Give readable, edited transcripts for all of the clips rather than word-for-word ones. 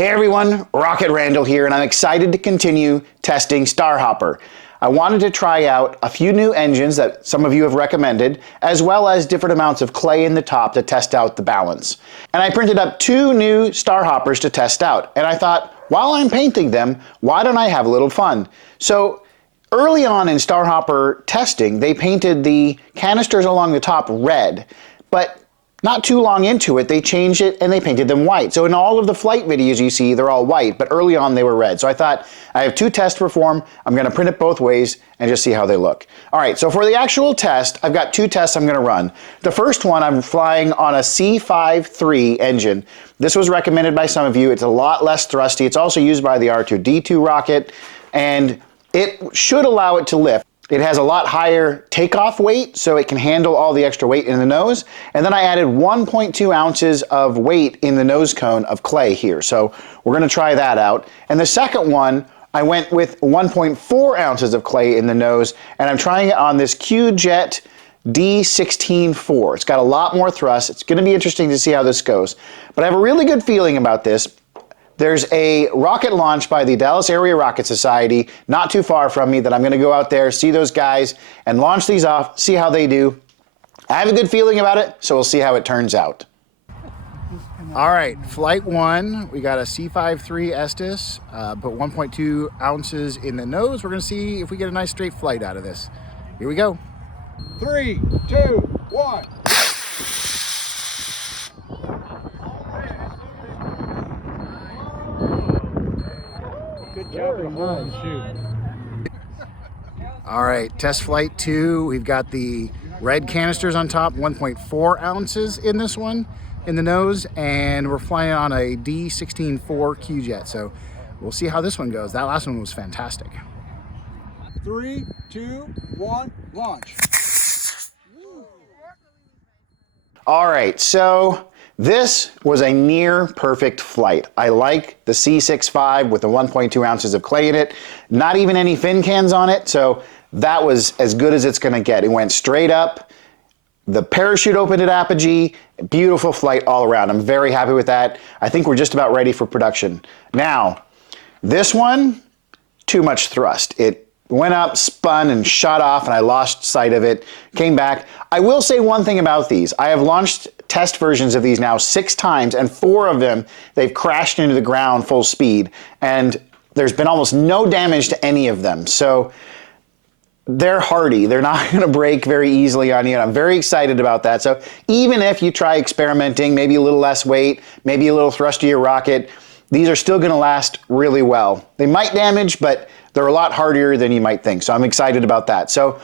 Hey everyone, Rocket Randall here, and I'm excited to continue testing Starhopper. I wanted to try out a few new engines that some of you have recommended, as well as different amounts of clay in the top to test out the balance. And I printed up 2 new Starhoppers to test out, and I thought, while I'm painting them, why don't I have a little fun? So early on in Starhopper testing, they painted the canisters along the top red, but not too long into it, they changed it and they painted them white. So in all of the flight videos you see, they're all white, but early on they were red. So I thought, I have 2 tests to perform. I'm gonna print it both ways and just see how they look. All right, so for the actual test, I've got 2 tests I'm gonna run. The first one, I'm flying on a C53 engine. This was recommended by some of you. It's a lot less thrusty. It's also used by the R2-D2 rocket, and it should allow it to lift. It has a lot higher takeoff weight, so it can handle all the extra weight in the nose. And then I added 1.2 ounces of weight in the nose cone of clay here. So we're gonna try that out. And the second one, I went with 1.4 ounces of clay in the nose, and I'm trying it on this Q-Jet D16-4. It's got a lot more thrust. It's gonna be interesting to see how this goes. But I have a really good feeling about this. There's a rocket launch by the Dallas Area Rocket Society not too far from me that I'm going to go out there, see those guys, and launch these off, see how they do. I have a good feeling about it, so we'll see how it turns out. All right, flight 1, we got a C53 Estes, put 1.2 ounces in the nose. We're going to see if we get a nice straight flight out of this. Here we go. 3, 2, 1. Good job. All right, test flight 2. We've got the red canisters on top, 1.4 ounces in this one, in the nose, and we're flying on a D16-4 Q-Jet. So we'll see how this one goes. That last one was fantastic. 3, 2, 1, launch. All right, so this was a near perfect flight. I like the C65 with the 1.2 ounces of clay in it. Not even any fin cans on it, so that was as good as it's gonna get. It went straight up. The parachute opened at apogee. Beautiful flight all around. I'm very happy with that. I think we're just about ready for production. Now, this one, too much thrust. It went up, spun, and shot off, and I lost sight of it, came back. I will say one thing about these. I have launched test versions of these now 6 times, and 4 of them, they've crashed into the ground full speed, and there's been almost no damage to any of them. So they're hardy. They're not gonna break very easily on you, and I'm very excited about that. So even if you try experimenting, maybe a little less weight, maybe a little thrustier rocket, these are still gonna last really well. They might damage, but they're a lot hardier than you might think. So I'm excited about that. So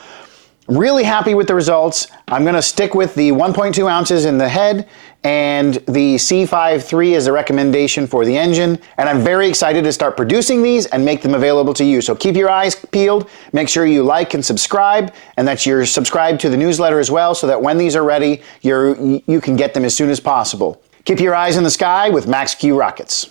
I'm really happy with the results. I'm gonna stick with the 1.2 ounces in the head and the C53 as a recommendation for the engine. And I'm very excited to start producing these and make them available to you. So keep your eyes peeled, make sure you like and subscribe, and that you're subscribed to the newsletter as well, so that when these are ready, you can get them as soon as possible. Keep your eyes in the sky with Max Q Rockets.